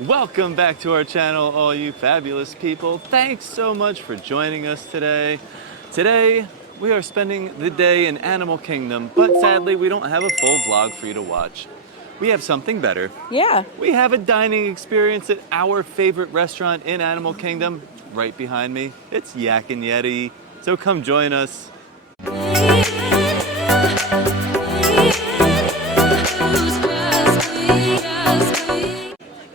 Welcome back to our channel, all you fabulous people. Thanks so much for joining us today. Today, we are spending the day in Animal Kingdom, but sadly, we don't have a full vlog for you to watch. We have something better. Yeah. We have a dining experience at our favorite restaurant in Animal Kingdom, right behind me. It's Yak and Yeti, so come join us.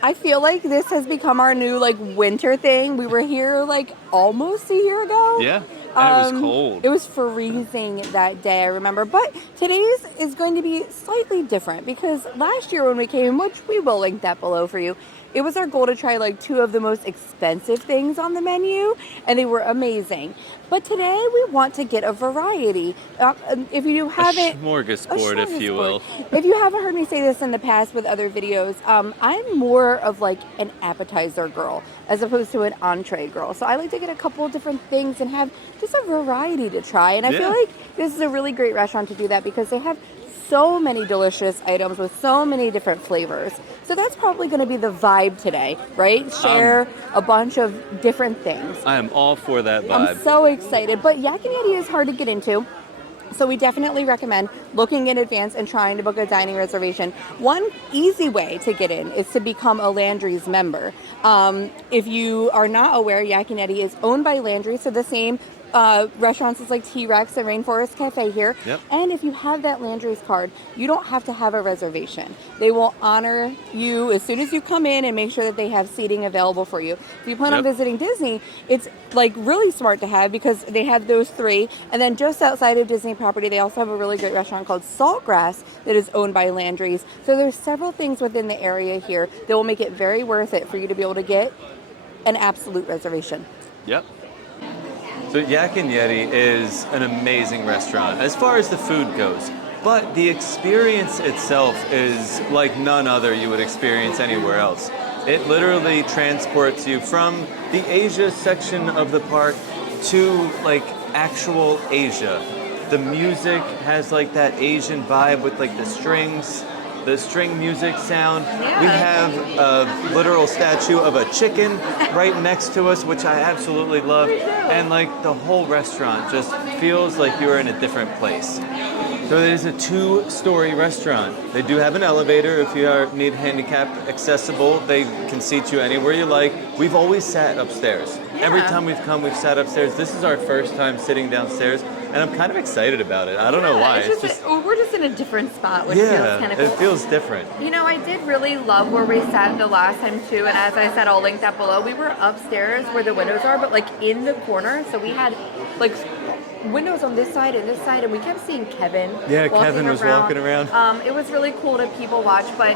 I feel like this has become our new winter thing. We were here almost a year ago. Yeah, and it was cold. It was freezing that day, I remember. But today's is going to be slightly different because last year when we came, which we will link that below for you, it was our goal to try two of the most expensive things on the menu, and they were amazing. But today we want to get a variety. If you haven't... A smorgasbord, if you will. If you haven't heard me say this in the past with other videos, I'm more of an appetizer girl as opposed to an entree girl. So I like to get a couple of different things and have just a variety to try. And I feel like this is a really great restaurant to do that because they have so many delicious items with so many different flavors. So that's probably going to be the vibe today, right? Share a bunch of different things. I am all for that vibe. I'm so excited. But Yak and Yeti is hard to get into. So we definitely recommend looking in advance and trying to book a dining reservation. One easy way to get in is to become a Landry's member. If you are not aware, Yak and Yeti is owned by Landry, so the same restaurants is like T-Rex and Rainforest Cafe here. Yep. And if you have that Landry's card, you don't have to have a reservation. They will honor you as soon as you come in and make sure that they have seating available for you. If you plan on visiting Disney, it's really smart to have because they have those three. And then just outside of Disney property, they also have a really great restaurant called Saltgrass that is owned by Landry's. So there's several things within the area here that will make it very worth it for you to be able to get an absolute reservation. Yep. So Yak and Yeti is an amazing restaurant as far as the food goes, but the experience itself is like none other you would experience anywhere else. It literally transports you from the Asia section of the park to actual Asia. The music has that Asian vibe with the strings. The string music sound. Yeah. We have a literal statue of a chicken right next to us, which I absolutely love. And the whole restaurant just feels like you're in a different place. So it is a 2-story restaurant. They do have an elevator if you need handicap accessible. They can seat you anywhere you like. We've always sat upstairs. Yeah. Every time we've come, we've sat upstairs. This is our first time sitting downstairs, and I'm kind of excited about it. I don't know why. We're just in a different spot, which feels kind of cool. It feels different. You know, I did really love where we sat the last time too, and as I said, I'll link that below. We were upstairs where the windows are, but in the corner, so we had windows on this side and this side, and we kept seeing Kevin. Yeah, Kevin was walking around. It was really cool to people watch, but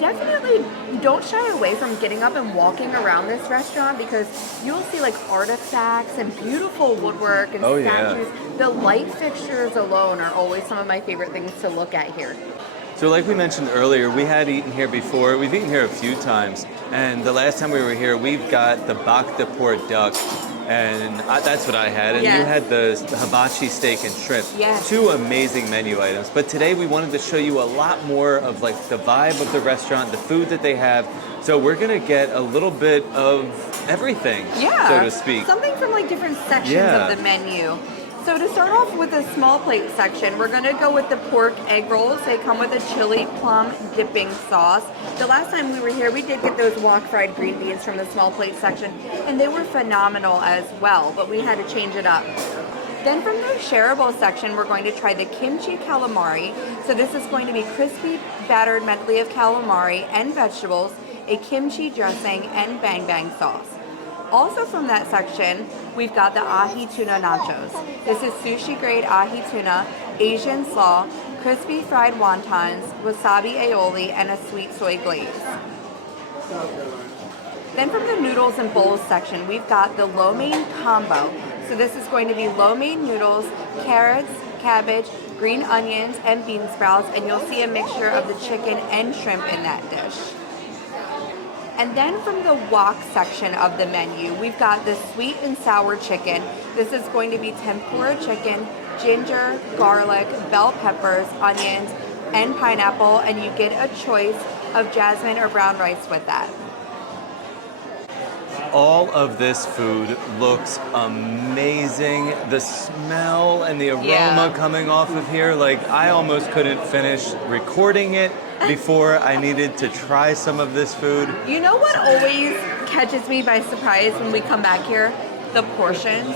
definitely don't shy away from getting up and walking around this restaurant because you'll see artifacts and beautiful woodwork and statues. Yeah. The light fixtures alone are always some of my favorite things to look at here. So like we mentioned earlier, we had eaten here before. We've eaten here a few times, and the last time we were here, we've got the bak de pork duck. And that's what I had. And you had the hibachi steak and shrimp. Yes. 2 amazing menu items. But today we wanted to show you a lot more of the vibe of the restaurant, the food that they have. So we're going to get a little bit of everything, so to speak. Something from different sections of the menu. So to start off with the small plate section, we're going to go with the pork egg rolls. They come with a chili plum dipping sauce. The last time we were here, we did get those wok fried green beans from the small plate section, and they were phenomenal as well, but we had to change it up. Then from the shareable section, we're going to try the kimchi calamari. So this is going to be crispy battered medley of calamari and vegetables, a kimchi dressing, and bang bang sauce. Also from that section, we've got the Ahi Tuna Nachos. This is sushi grade ahi tuna, Asian slaw, crispy fried wontons, wasabi aioli, and a sweet soy glaze. Then from the noodles and bowls section, we've got the lo mein combo. So this is going to be lo mein noodles, carrots, cabbage, green onions, and bean sprouts, and you'll see a mixture of the chicken and shrimp in that dish. And then from the wok section of the menu, we've got the sweet and sour chicken. This is going to be tempura chicken, ginger, garlic, bell peppers, onions, and pineapple, and you get a choice of jasmine or brown rice with that. All of this food looks amazing. The smell and the aroma coming off of here, like I almost couldn't finish recording it before I needed to try some of this food. You know what always catches me by surprise when we come back here? The portions.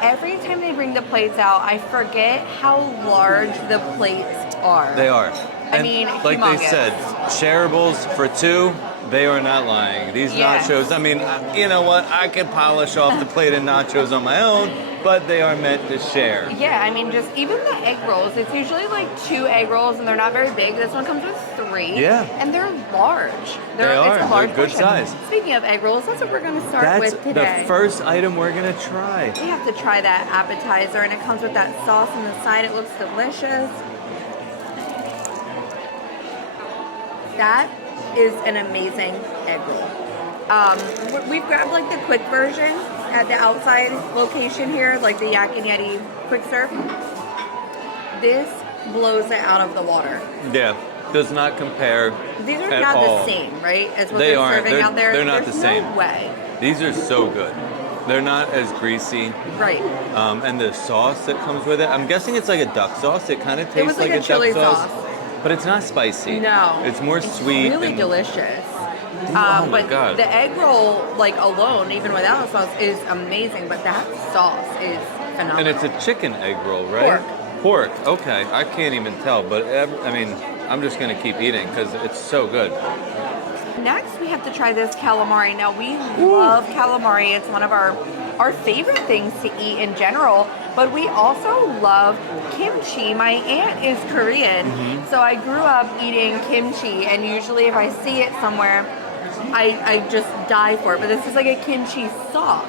Every time they bring the plates out, I forget how large the plates are. They are. I mean, like humongous. they said, shareables for two. They are not lying. These nachos, I mean, you know what? I could polish off the plate of nachos on my own, but they are meant to share. Yeah, I mean, just even the egg rolls, it's usually like 2 egg rolls and they're not very big. This one comes with 3. Yeah. And they're large. They are. It's a large They're good portion. size. Speaking of egg rolls, that's what we're going to start with today. That's the first item we're going to try. We have to try that appetizer, and it comes with that sauce on the side. It looks delicious. That is an amazing egg roll. We've grabbed like the quick version at the outside location here, like the Yak and Yeti quick serve. This blows it out of the water. Yeah, does not compare. These are at not all. the same, right? As what They they're aren't. serving out there. They're not There's the same. No way. These are so good. They're not as greasy. Right. And the sauce that comes with it, I'm guessing it's like a duck sauce. It kind of tastes It was like a a chili duck sauce. sauce. But it's not spicy. No. It's more sweet. Really and delicious. Oh my but God. the egg roll, like alone, even without the sauce, is amazing. But that sauce is phenomenal. And it's a chicken egg roll, right? Pork. Okay. I can't even tell. But I mean, I'm just going to keep eating because it's so good. Next, we have to try this calamari. Now, we love calamari. It's one of our favorite things to eat in general, but we also love kimchi. My aunt is Korean, so I grew up eating kimchi, and usually if I see it somewhere, I just die for it. But this is like a kimchi sauce.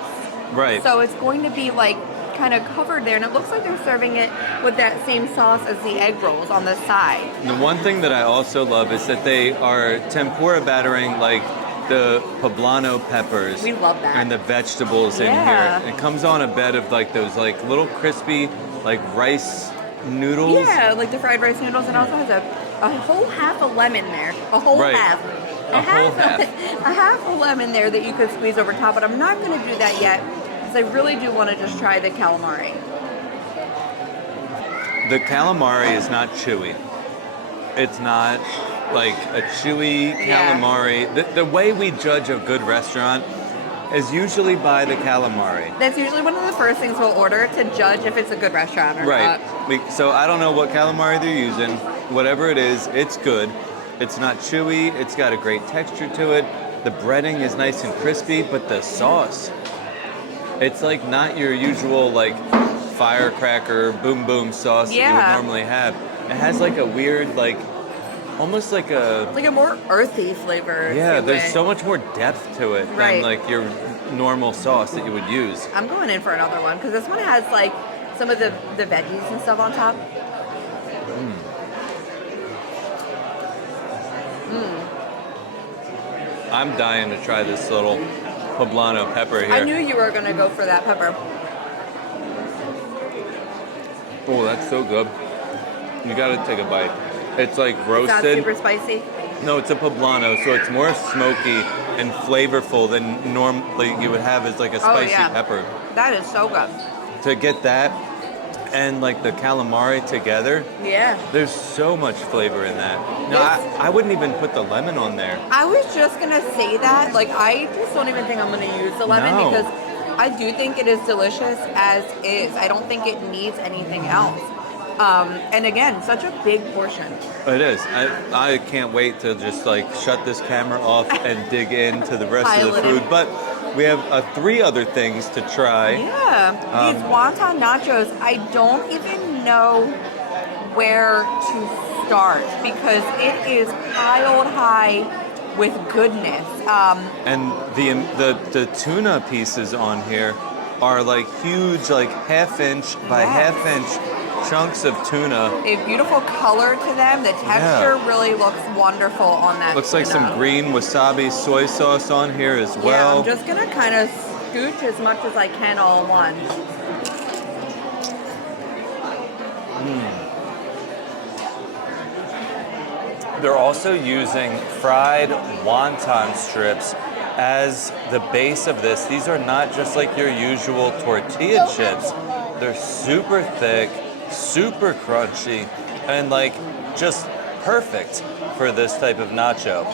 Right. So it's going to be like kind of covered there, and it looks like they're serving it with that same sauce as the egg rolls on the side. The one thing that I also love is that they are tempura battering like the poblano peppers. We love that. And the vegetables in here. It comes on a bed of like those like little crispy like rice noodles. Yeah, like the fried rice noodles, and also has a whole half a lemon there. A whole half. A whole half. A half a lemon there that you could squeeze over top, but I'm not going to do that yet because I really do want to just try the calamari. The calamari is not chewy. It's not like a chewy calamari. The way we judge a good restaurant is usually by the calamari. That's usually one of the first things we'll order to judge if it's a good restaurant or not. So I don't know what calamari they're using. Whatever it is, it's good. It's not chewy. It's got a great texture to it. The breading is nice and crispy, but the sauce, it's like not your usual like firecracker boom boom sauce that you would normally have. It has like a weird like almost like a more earthy flavor. Yeah, there's so much more depth to it than like your normal sauce that you would use. I'm going in for another one because this one has like some of the veggies and stuff on top. I'm dying to try this little poblano pepper here. I knew you were going to go for that pepper. Oh, that's so good. You gotta take a bite. It's like roasted. It's not super spicy? No, it's a poblano, so it's more smoky and flavorful than normally you would have as like a spicy pepper. That is so good. To get that and like the calamari together, there's so much flavor in that. No, I wouldn't even put the lemon on there. I was just gonna say that. Like, I just don't even think I'm gonna use the lemon because I do think it is delicious as is. I don't think it needs anything else. And again, such a big portion. It is. I can't wait to just like shut this camera off and dig into the rest of the food. But we have 3 other things to try. Yeah, these wonton nachos, I don't even know where to start because it is piled high with goodness. And the tuna pieces on here are like huge, like half-inch by half-inch chunks of tuna. A beautiful color to them. The texture really looks wonderful on that Looks tuna. like some green wasabi soy sauce on here as well. Yeah, I'm just going to kind of scooch as much as I can all at once. They're also using fried wonton strips as the base of this. These are not just like your usual tortilla chips. They're super thick, super crunchy, and like just perfect for this type of nacho.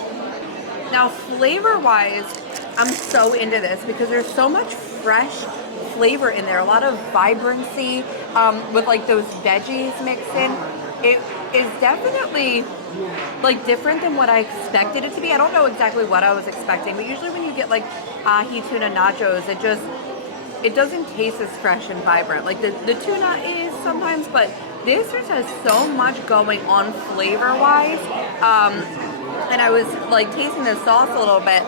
Now, flavor-wise, I'm so into this because there's so much fresh flavor in there. A lot of vibrancy with like those veggies mixed in. It is definitely like different than what I expected it to be. I don't know exactly what I was expecting, but usually when you get like Ahi Tuna Nachos, it doesn't taste as fresh and vibrant. Like the tuna is sometimes, but this just has so much going on flavor-wise. And I was like tasting the sauce a little bit.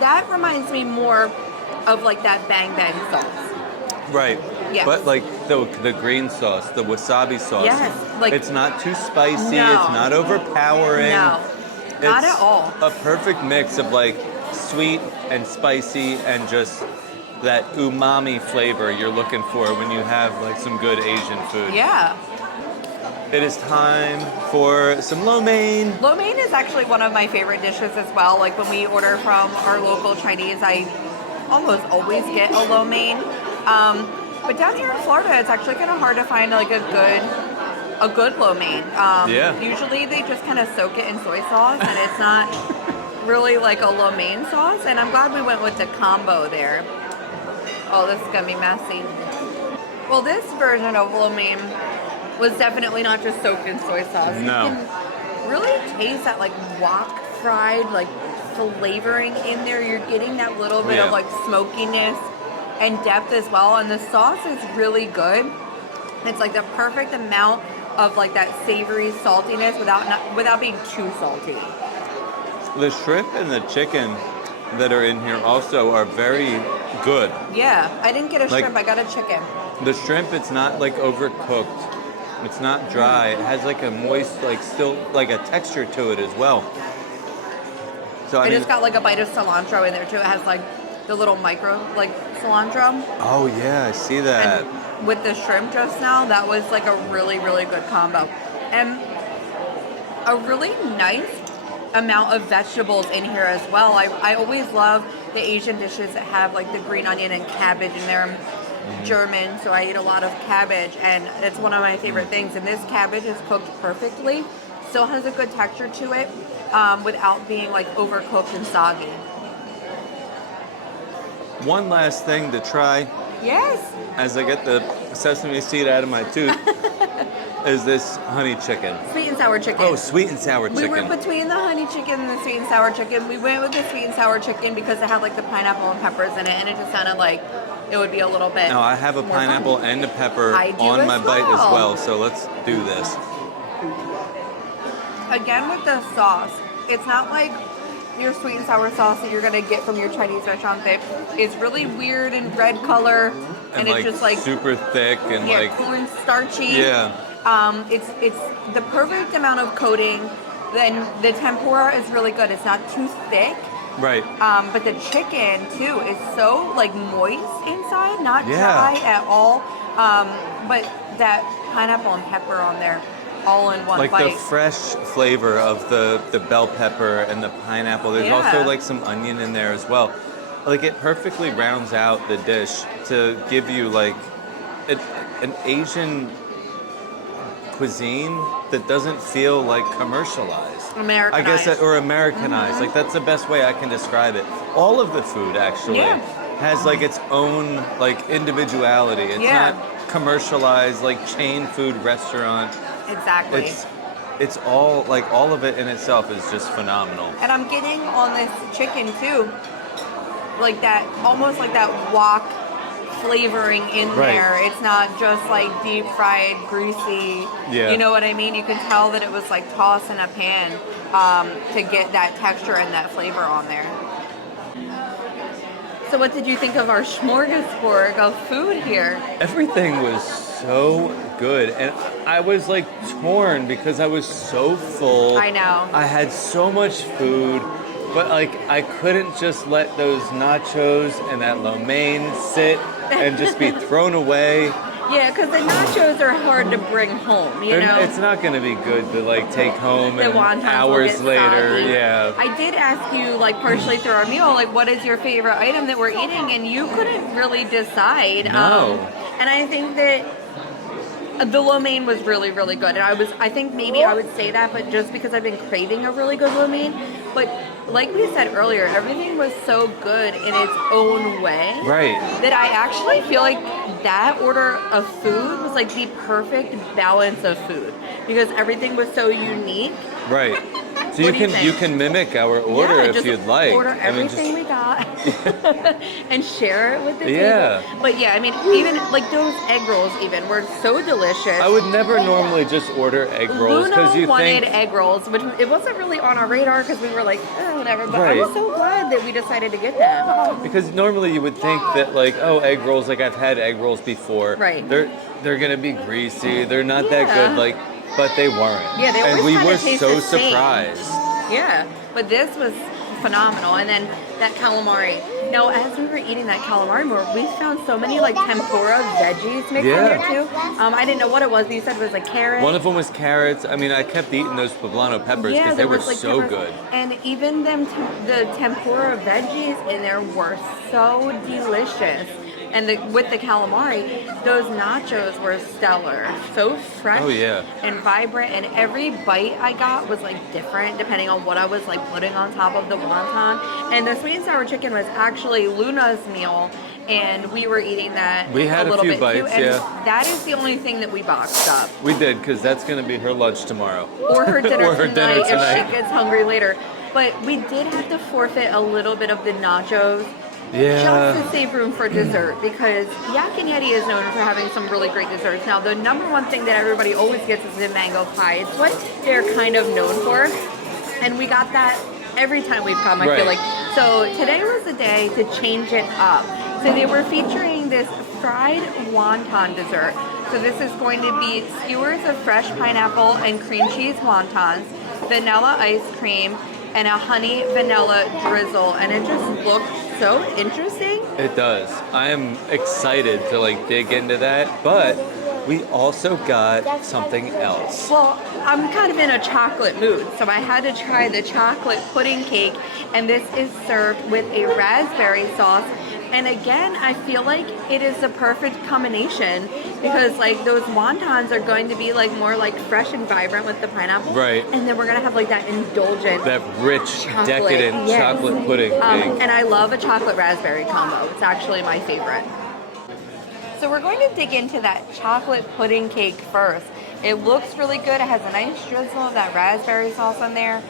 That reminds me more of like that Bang Bang sauce. Right. Yes. But like the green sauce, the wasabi sauce. Yes. Like, it's not too spicy. No. It's not overpowering. No. Not at all. A perfect mix of like sweet and spicy and just that umami flavor you're looking for when you have like some good Asian food. Yeah. It is time for some lo mein. Lo mein is actually one of my favorite dishes as well. Like when we order from our local Chinese, I almost always get a lo mein. But down here in Florida, it's actually kind of hard to find like a good lo mein. Yeah. Usually they just kind of soak it in soy sauce, and it's not really like a lo mein sauce. And I'm glad we went with the combo there. Oh, this is gonna be messy. Well, this version of lo mein was definitely not just soaked in soy sauce. No. You can really taste that like wok fried like flavoring in there. You're getting that little bit of like smokiness and depth as well. And the sauce is really good. It's like the perfect amount of like that savory saltiness without being too salty. The shrimp and the chicken that are in here also are very good. Yeah, I didn't get a shrimp, I got a chicken. The shrimp, it's not like overcooked. It's not dry. It has like a moist, like still like a texture to it as well. So I just got like a bite of cilantro in there too. It has like the little micro like cilantro. Oh yeah, I see that. And with the shrimp just now, that was like a really, really good combo. And a really nice amount of vegetables in here as well. I always love the Asian dishes that have like the green onion and cabbage in there. German, so I eat a lot of cabbage, and it's one of my favorite things. And this cabbage is cooked perfectly, still has a good texture to it, without being like overcooked and soggy. One last thing to try. Yes. As I get the sesame seed out of my tooth, is this honey chicken. Sweet and sour chicken. Oh, sweet and sour chicken. We were between the honey chicken and the sweet and sour chicken. We went with the sweet and sour chicken because it had like the pineapple and peppers in it, and it just sounded like it would be a little bit. No, I have a pineapple and a pepper on my bite as well, so let's do this. Again with the sauce, it's not like your sweet and sour sauce that you're gonna get from your Chinese restaurant. It's really weird and red color, and like it's just like super thick and like corn starchy. Yeah. It's the perfect amount of coating. Then the tempura is really good. It's not too thick. Right. But the chicken too is so like moist inside, not dry at all. But that pineapple and pepper on there, all in one like bite. the fresh flavor of the bell pepper and the pineapple. There's also like some onion in there as well. Like it perfectly rounds out the dish to give you like an Asian cuisine that doesn't feel like commercialized. Americanized. I guess or Americanized. Like that's the best way I can describe it. All of the food actually has like its own like individuality. It's not commercialized like chain food restaurant. Exactly. It's all like all of it in itself is just phenomenal. And I'm getting on this chicken too, like that almost like that wok flavoring in there. It's not just like deep fried, greasy. Yeah. You know what I mean? You can tell that it was like tossed in a pan to get that texture and that flavor on there. So what did you think of our smorgasbord of food here? Everything was so good, and I was like torn because I was so full. I know. I had so much food, but like I couldn't just let those nachos and that lo mein sit and just be thrown away. Yeah, because the nachos are hard to bring home, you know? It's not going to be good to like take home The and wontons hours will get later. soggy. Yeah. I did ask you, like, partially through our meal, like, what is your favorite item that we're eating? And you couldn't really decide. No. And I think that the lo mein was really, really good. And I think maybe I would say that, but just because I've been craving a really good lo mein. But like we said earlier, everything was so good in its own way. Right. That I actually feel like that order of food was like the perfect balance of food because everything was so unique. Right. So What do you can mimic our order if just you'd like. Order everything we got and share it with the Yeah. table. But yeah, I mean, even like those egg rolls even were so delicious. I would never normally just order egg rolls because Luna you wanted think egg rolls, which it wasn't really on our radar because we were like, oh, whatever. But Right. I'm so glad that we decided to get them. because normally you would think that like, oh, egg rolls, like I've had egg rolls before. Right. They're gonna be greasy. They're not that Yeah. good. Like, but they weren't. Yeah, they and always we kinda were taste so the same. surprised. Yeah, but this was phenomenal. And then that calamari. Now, as we were eating that calamari more, we found so many like tempura veggies mixed in there too. I didn't know what it was, but you said it was a carrot. One of them was carrots. I mean, I kept eating those poblano peppers because they there were was, like, so peppers. good. And even the tempura veggies in there were so delicious. And with the calamari, those nachos were stellar. So fresh Oh, yeah. and vibrant. And every bite I got was like different depending on what I was like putting on top of the wonton. And the sweet and sour chicken was actually Luna's meal. And we were eating that We had a little few bit bites, too. And yeah. that is the only thing that we boxed up. We did because that's gonna be her lunch tomorrow. Or her dinner, Or her tonight, dinner tonight. if she gets hungry later. But we did have to forfeit a little bit of the nachos Yeah. just to save room for dessert because Yak and Yeti is known for having some really great desserts. Now, the number one thing that everybody always gets is the mango pie. It's what they're kind of known for. And we got that every time we've come, I feel Right. like. So today was the day to change it up. So they were featuring this fried wonton dessert. So this is going to be skewers of fresh pineapple and cream cheese wontons, vanilla ice cream, and a honey vanilla drizzle. And it just looked so interesting. It does. I am excited to like dig into that, but we also got something else. Well, I'm kind of in a chocolate mood, so I had to try the chocolate pudding cake, and this is served with a raspberry sauce. And again, I feel like it is the perfect combination because like those wontons are going to be like more like fresh and vibrant with the pineapple. Right. And then we're going to have like that indulgent That rich, decadent yes. chocolate pudding cake. And I love a chocolate raspberry combo. It's actually my favorite. So we're going to dig into that chocolate pudding cake first. It looks really good. It has a nice drizzle of that raspberry sauce on there.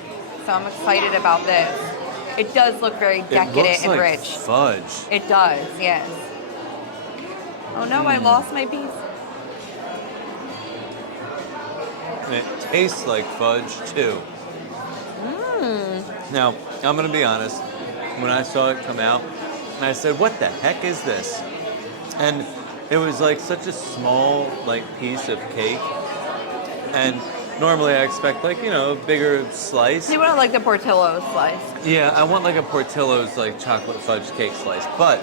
So I'm excited about this. It does look very decadent It looks and like rich. fudge. It does, yes. Oh no, I lost my piece. And it tastes like fudge too. Mmm. Now, I'm gonna be honest. When I saw it come out, I said, "What the heck is this?" And it was like such a small like piece of cake. And normally I expect like, you know, a bigger slice. You want like the Portillo's slice. Yeah, I want like a Portillo's like chocolate fudge cake slice. But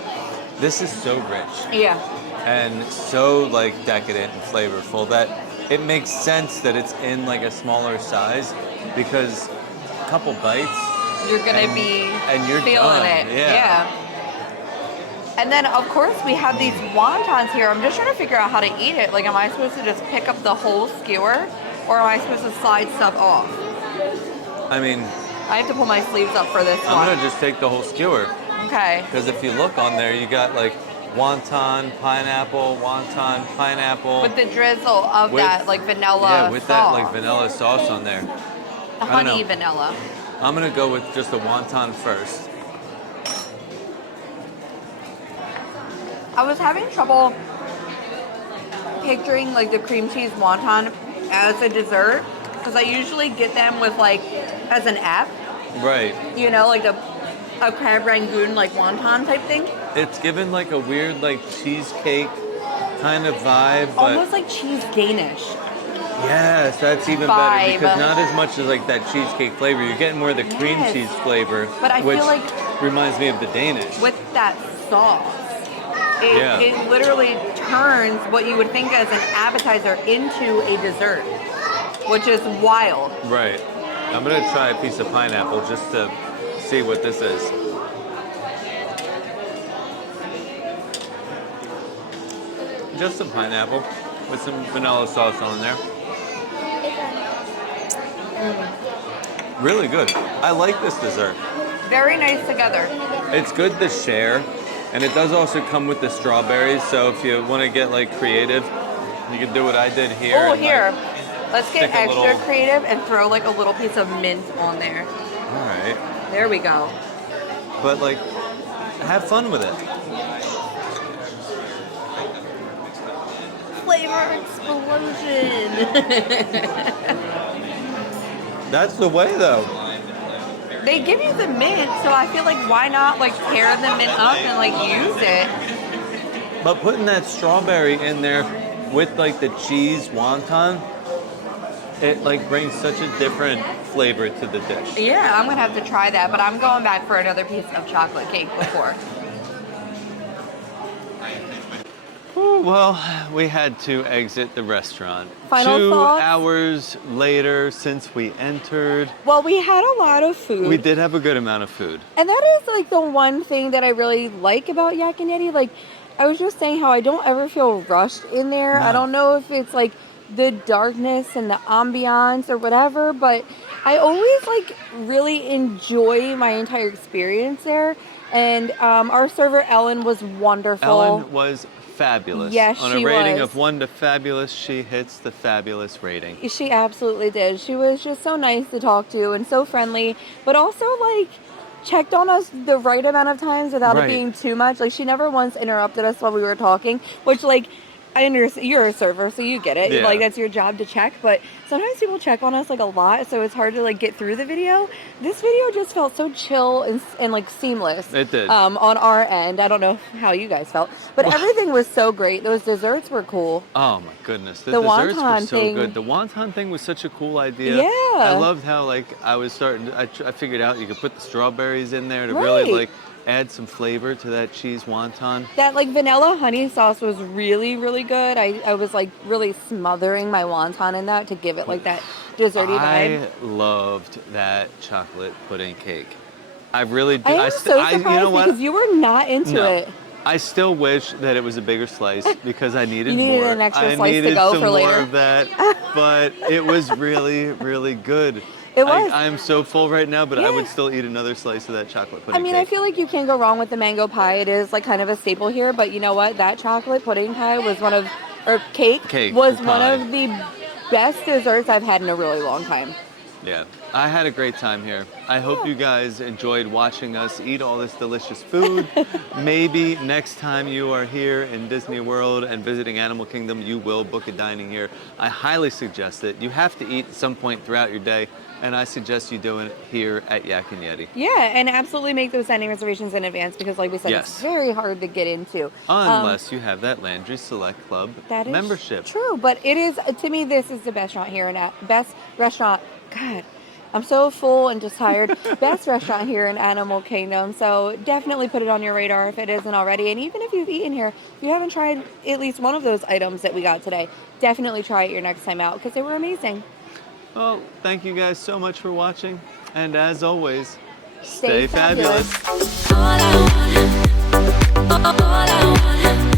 this is so rich Yeah. and so like decadent and flavorful that it makes sense that it's in like a smaller size because a couple bites You're gonna be and you're feeling done. it. Yeah. And then of course we have these wontons here. I'm just trying to figure out how to eat it. Like, am I supposed to just pick up the whole skewer, or am I supposed to slide stuff off? I mean, I have to pull my sleeves up for this I'm one. gonna just take the whole skewer Okay. because if you look on there, you got like wonton, pineapple, With the drizzle of With- that like vanilla yeah, with that sauce. like vanilla sauce on there. The I don't honey know. vanilla. I'm gonna go with just the wonton first. I was having trouble picturing like the cream cheese wonton as a dessert because I usually get them with like as an app, Right. you know, like a crab rangoon like wonton type thing. It's given like a weird like cheesecake kind of vibe, but Almost like cheese Danish. yes, that's even Vibe. better because not as much as like that cheesecake flavor. You're getting more of the cream Yes. cheese flavor, But I which feel like reminds me of the Danish. with that sauce. It literally turns what you would think as an appetizer into a dessert, which is wild. Right. I'm gonna try a piece of pineapple just to see what this is. Just some pineapple with some vanilla sauce on there. Really good. I like this dessert. Very nice together. It's good to share, and it does also come with the strawberries. So if you want to get like creative, you can do what I did here. Oh, and, here. like, Let's get stick a extra little- creative and throw like a little piece of mint on there. All right. There we go. But like, have fun with it. Flavor explosion. That's the way, though. They give you the mint, so I feel like why not like tear the mint up and like use it? But putting that strawberry in there with like the cheese wonton, it like brings such a different flavor to the dish. Yeah, I'm gonna have to try that, but I'm going back for another piece of chocolate cake before. Ooh, well, we had to exit the restaurant. Final 2 thoughts? hours later since we entered. Well, we had a lot of food. We did have a good amount of food. And that is like the one thing that I really like about Yak and Yeti. Like, I was just saying how I don't ever feel rushed in there. No. I don't know if it's like the darkness and the ambiance or whatever, but I always like really enjoy my entire experience there. And our server Ellen was wonderful. Ellen was fabulous. Yes, On she a rating was. of 1 to fabulous, she hits the fabulous rating. She absolutely did. She was just so nice to talk to and so friendly, but also like checked on us the right amount of times without Right. it being too much. Like she never once interrupted us while we were talking, which like I understand you're a server, so you get it. Yeah. Like that's your job to check, but sometimes people check on us like a lot, so it's hard to like get through the video. This video just felt so chill and like seamless. It did. On our end. I don't know how you guys felt, but everything was so great. Those desserts were cool. Oh my goodness, the The desserts were wonton so thing. good. The wonton thing was such a cool idea. Yeah. I loved how like I was starting. I figured out you could put the strawberries in there to really Right. like add some flavor to that cheese wonton. That like vanilla honey sauce was really, really good. I was like really smothering my wonton in that to give it like that desserty vibe. I loved that chocolate pudding cake. I really do. I am so surprised you know what? because you were not into No. it. I still wish that it was a bigger slice because I needed You needed more. an extra I slice to needed go some for more later. of that, but it was really, really good. It was. I'm so full right now, but I would Yeah. still eat another slice of that chocolate I pudding mean, cake. I feel like you can't go wrong with the mango pie. It is like kind of a staple here, but you know what? That chocolate pudding pie was one of, or cake was one pie. of the best desserts I've had in a really long time. Yeah, I had a great time here. I hope you guys enjoyed watching us eat all this delicious food. Maybe next time you are here in Disney World and visiting Animal Kingdom, you will book a dining here. I highly suggest it. You have to eat at some point throughout your day, and I suggest you do it here at Yak and Yeti. Yeah, and absolutely make those dining reservations in advance because, like we said, Yes. it's very hard to get into. Unless you have that Landry Select Club That is membership. true, but it is, to me, this is the best restaurant here best restaurant. God, I'm so full and just tired. Best restaurant here in Animal Kingdom. So definitely put it on your radar if it isn't already. And even if you've eaten here, if you haven't tried at least one of those items that we got today, definitely try it your next time out because they were amazing. Well, thank you guys so much for watching. And as always, Stay stay fabulous. fabulous. All I want